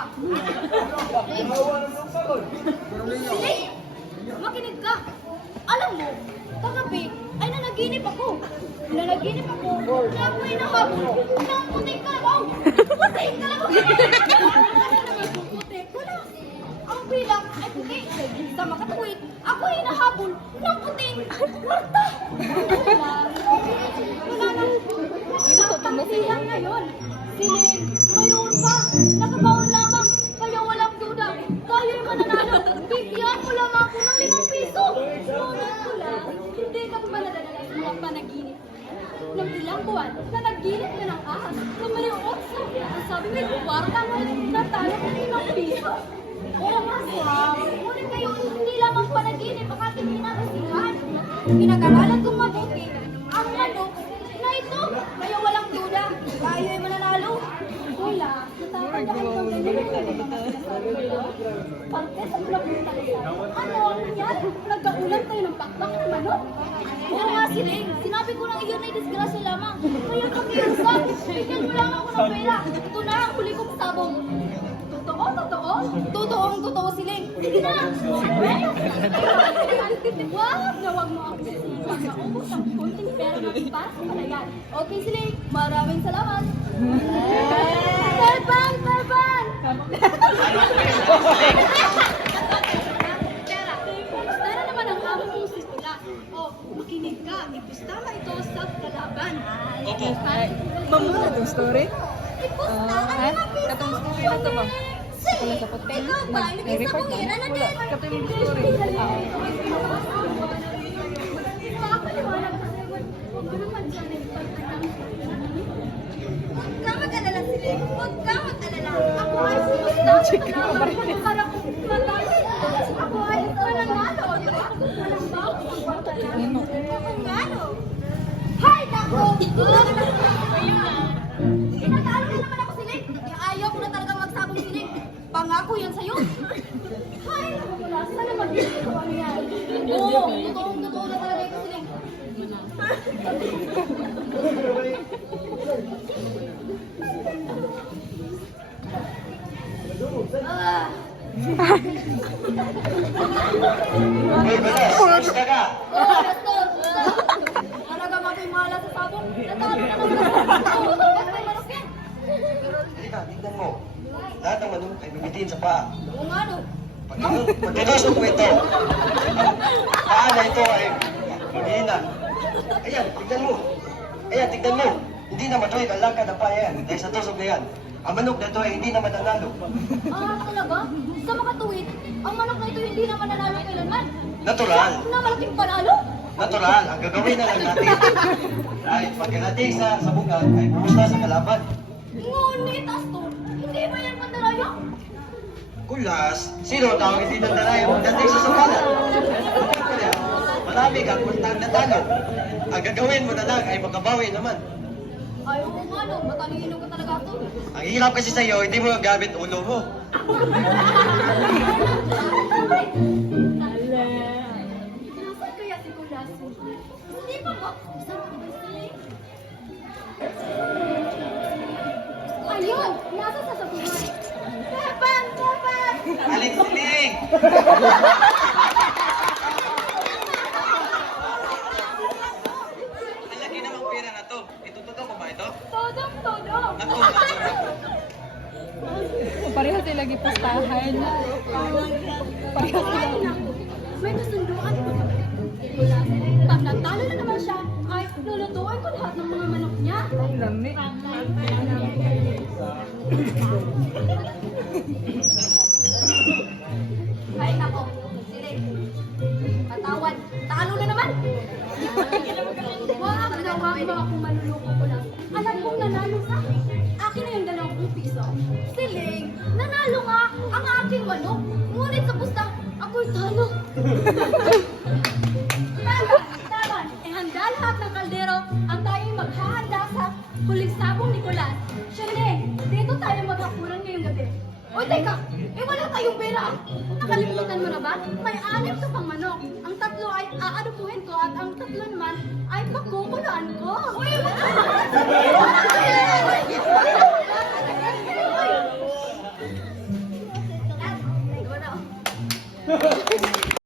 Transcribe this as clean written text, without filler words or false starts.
ka. Silay! Makinig ka. Alam mo, kagabi ay nanaginip ako. Nanaginip ako na ako'y nahabol ng puting kalabaw. Puting kalabaw! Puting kalabaw! Ang bilang ay puti. Sa makatuwid, ako'y nahabol ng puting kwarta. Wala na. Nakatangsihan ngayon. Siling, mayroon pa. Nakabaon lamang. Kaya walang duda. Tayo'y mananalo. Bigyan mo lamang ako ng 5 piso. Ngunit ko lang, hindi ka ba nadadala sa mga panaginip? Ng ilang buwan na nagginip ka ng ahas na mayroong okso. Ang sabi may kwarta mo na tayo ng 5 piso. Oo nga, wow. Ngunit ngayon, hindi lamang panaginip ang ating pinakasihan. Pinag-aralan kong mabuti ang manok na ito. Kaya walang duda. Tayo'y mananalo. Wala. Natakot ako ng ganyan. Parte sa pulapunta nila. Ano ang nangyari? Nagkaulan tayo ng pakpak ng manok. Oo nga, Siling. Sinabi ko ng iyon ay disgrasya lamang. Kaya kami ang sabi. Bigyan mo lang ako ng pera. Ito na ang huli kong sabong. Totoo, totoo. Totoong totoo, Siling. Sige na. Wag na wag mo ako. Naubos ang kunting pera natin para sa palayan. Okay, Siling. Maraming salamat. Terban! Terban! Pera. Gusto na naman ang among musik nila. O, makinig ka. Ipustama ito sa kalaban. Opo. Mamuna itong story? Ipusta? Ano nga piso? Katong story na ito ba? Sige, ikaw ba? Naging sa kong yan. Ano din? Katong story. Makapaliwanag ka sa'yo. Huwag ko naman dyan yung pag-anak. Huwag ka mag-alala sila. Huwag ka mag-alala. Ako ay sumista. Para kong matay. Ako ay mananalo. Walang bawas ang pagkala. Kung gano. Hay, nako! Tinatalo na naman ako siling. Ayaw ko na talaga magsabong siling. Pangako yan sa'yo. Hay, naku wala. Sana mag-isip ko ano yan. Oo, totoo na talaga yung siling. Ah. Hoy, Balas, basta ka. Oh, Pastor! Talaga mapimala sa sabong. Natalo na naman ako. Bakit may manok yan? Halika, tignan mo. Lahat ng manok ay bimitin sa paa. Oo nga no. Pagkalusok mo ito, ang paa na ito ay mahina. Ayan, tignan mo. Ayan, tignan mo. Hindi na matuwid ang langkad ng paa yan dahil sa tusok na yan. Ang manok na ito ay hindi naman nanalo. Ah, talaga? Sa makatuwid, ang manok na ito hindi naman nanalo kailanman. Natural. Na malaking panalo? Natural, ang gagawin na lang natin ay pagkarating sa sabungan ay pumunta sa kalaban. Ngunit, Astor, hindi ba yan mandarayo? Kulas, sino ang tawag hindi nandarayo pagdating sa sukalan? Kaya, marami kang puntang natalo. Ang gagawin mo na lang ay makabawi naman. Ay, oo nga no, matalino ka talaga ito. Ang hirap kasi sa'yo, hindi mo gamit ulo mo. Nasaan kaya si Kulas? Hindi ba ba? Saan ka ba siling? Ayun! Nasa sasabihan. Pepan! Pepan! Aling siling! Ang laki namang pera na to. Itututo mo ba ito? Todong todo! Naku, Pareho sila gipustahan. Pareho sila. Ay, naku. May kasunduan ko. Kulas, pag natalo na naman siya, ay lulutuin ko lahat ng mga manok niya. Ay, lami. Ay, nako. Siling. Patawad. Talo na naman. Wag na wag mo akong manuloko ko lang. Alam kong nanalo sa akin. Akin na yung 20 piso. Siling, nanalo nga ang aking manok. Ngunit sa pusta, ako'y talo. Taman, ihanda lahat ng kaldero ang tayong maghahanda sa huling sabong ni Kulas. Shirley, dito tayo maghapunan ngayong gabi. Oy, teka! Wala tayong pera! Nakalimutan mo na ba? May 6 ka pang manok. Ang 3 ay aarupuhin ko at ang 3 naman ay pagkukulaan ko. Uy!